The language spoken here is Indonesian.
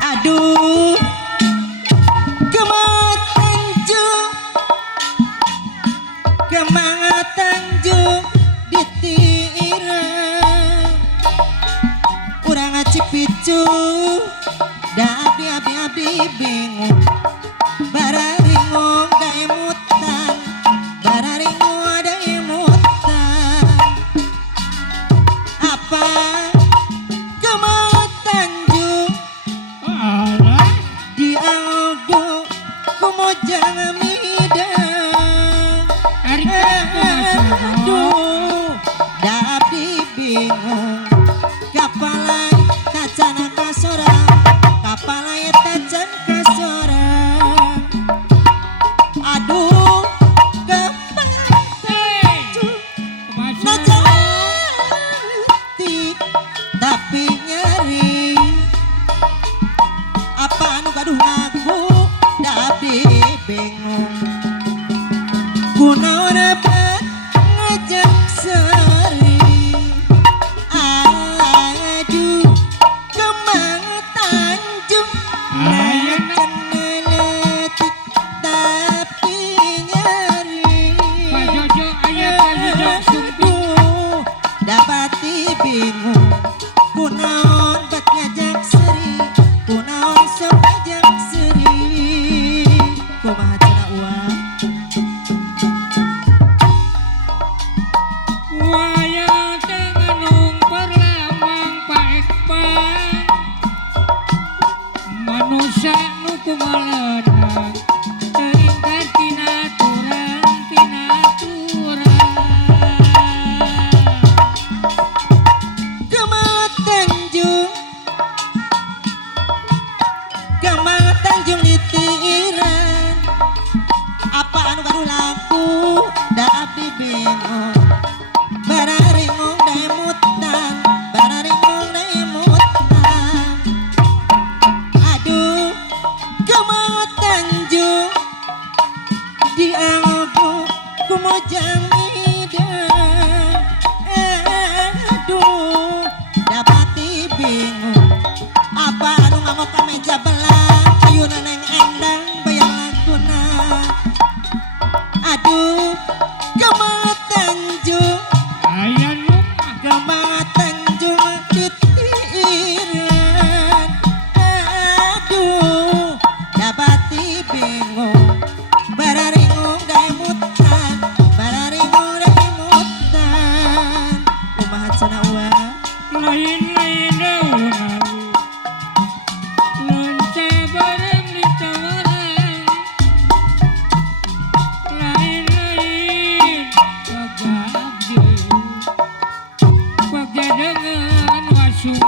Aduh Kemang Tanjung Kemang Tanjung ditirang urang Cipicu da abdi bingung bararingong da emutan bararingong da emutan apa Kemang Tanjung di Aldo kumojang midang aduh da abdi bingung kapalai kacana kasorang kapalai tacan kasorang aduh kepacu nacantik tapi nyeri apa anu gaduh ngaku tapi bingung kunaon dapat ngajak seri aduh Kemang Tanjung najan meletik tapi nyeri aduh dapati bingung kunaon bat ngajak seri kunaon sok ngajak seri kumaha cenah uang wayang tengenung perlawang Pak Iqbal manusia nu kumalenang teingkar tinaturan Kemang Tanjung Kemang Tanjung ditiiran apa anu gaduh laku da abdi bingung bararingong da emutan bararingong da emutan aduh Kemang Tanjung di Aldo kumojang midang aduh dapati bingung apa anu ngamuk ka meja belang ayuna neng endang bayang laguna aduh Kemang Tanjung aya nu mah Kemang Tanjung ditiiran aduh dapati bingung bararingong da emutan bararingong da emutan kumaha cenah uang lain-lain daunang lonce bareng ditawarang lain-lain pagabdi pagadangan wasung